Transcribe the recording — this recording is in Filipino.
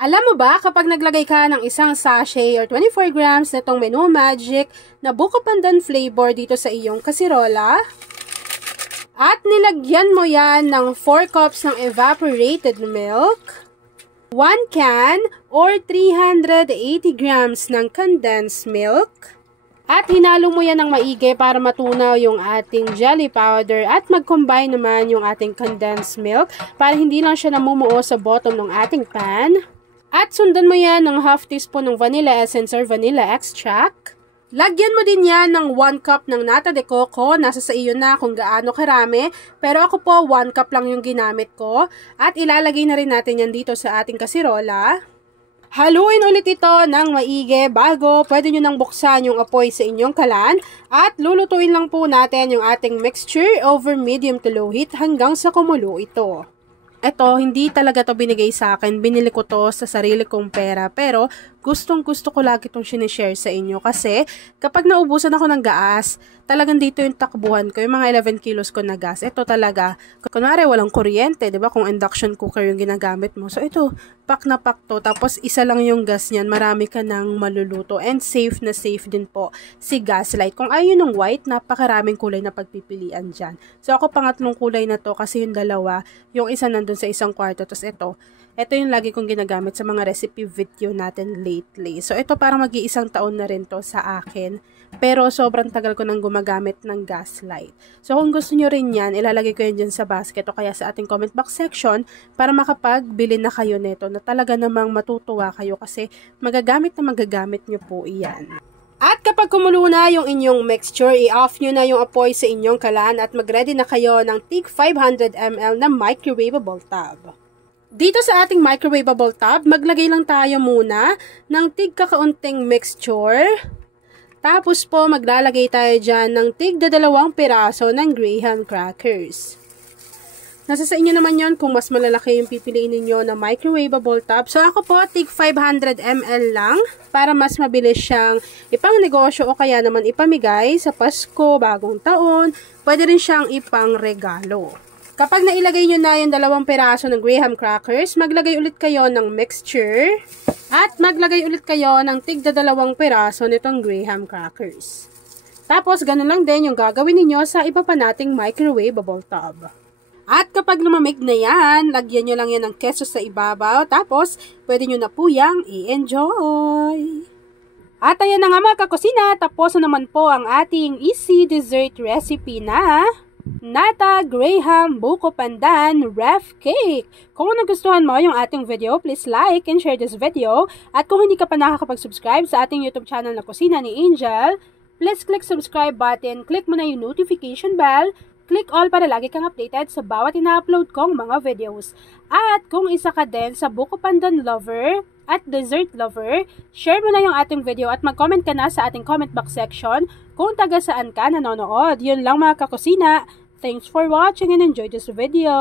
Alam mo ba, kapag naglagay ka ng isang sachet or 24 grams na itong Menu Magic na buko pandan flavor dito sa iyong kasirola, at nilagyan mo yan ng 4 cups ng evaporated milk, 1 can or 380 grams ng condensed milk, at hinalo mo yan ng maigi para matunaw yung ating jelly powder at mag-combine naman yung ating condensed milk para hindi lang siya namumuo sa bottom ng ating pan. At sundan mo yan ng half teaspoon ng vanilla essence or vanilla extract. Lagyan mo din yan ng 1 cup ng nata de coco. Nasa sa iyo na kung gaano karami. Pero ako po 1 cup lang yung ginamit ko. At ilalagay na rin natin yan dito sa ating kasirola. Haluin ulit ito ng maigi bago pwede nyo nang buksan yung apoy sa inyong kalan. At lulutuin lang po natin yung ating mixture over medium to low heat hanggang sa kumulo ito. Eto, hindi talaga to binigay sa akin. Binili ko to sa sarili kong pera. Pero, gustong-gusto ko lagi itong sinishare sa inyo. Kasi, kapag naubusan ako ng gas, talagang dito yung takbuhan ko. Yung mga 11 kilos ko na gas. Ito talaga. Kunwari, walang kuryente. Diba? Kung induction cooker yung ginagamit mo. So, ito, pack na pack to. Tapos, isa lang yung gas niyan. Marami ka nang maluluto. And safe na safe din po si Gaslight. Kung ayaw ng white, napakaraming kulay na pagpipilian dyan. So, ako pangatlong kulay na to kasi yung dalawa, yung isa nandun sa isang kwarto. Tapos ito yung lagi kong ginagamit sa mga recipe video natin lately. So, ito parang mag-iisang taon na rin to sa akin. Pero, sobrang tagal ko nang gumagamit ng Gaslight. So, kung gusto nyo rin yan, ilalagay ko yan dyan sa basket o kaya sa ating comment box section para makapagbili na kayo nito na talaga namang matutuwa kayo kasi magagamit nyo po iyan. At kapag kumulo na yung inyong mixture, i-off nyo na yung apoy sa inyong kalan at mag-ready na kayo ng tig 500 ml na microwavable tub. Dito sa ating microwavable tub, maglagay lang tayo muna ng tig kakaunting mixture. Tapos po, maglalagay tayo dyan ng tig 2 piraso ng graham crackers. Nasa sa inyo naman yon kung mas malalaki yung pipiliin ninyo na microwavable tub. So ako po, tig 500 ml lang para mas mabilis siyang ipang negosyo o kaya naman ipamigay sa Pasko, bagong taon. Pwede rin siyang ipang regalo. Kapag nailagay nyo na yung 2 piraso ng graham crackers, maglagay ulit kayo ng mixture at maglagay ulit kayo ng tig 2 piraso nitong graham crackers. Tapos, ganun lang din yung gagawin niyo sa iba pa nating microwavable tub. At kapag lumamig na yan, lagyan nyo lang yan ng keso sa ibabaw. Tapos, pwede nyo na po yang i-enjoy. At ayan na nga mga kakusina, tapos na naman po ang ating easy dessert recipe na Nata Graham Buko Pandan Ref Cake. Kung nagustuhan mo yung ating video, please like and share this video. At kung hindi ka pa nakakapag-subscribe sa ating YouTube channel na Kusina ni Angel, please click subscribe button, click mo na yung notification bell, click all para lagi kang updated sa bawat ina-upload kong mga videos. At kung isa ka din sa buko pandan lover at dessert lover, share mo na yung ating video at mag-comment ka na sa ating comment box section kung taga saan ka nanonood. Yun lang mga kakusina. Thanks for watching and enjoy this video.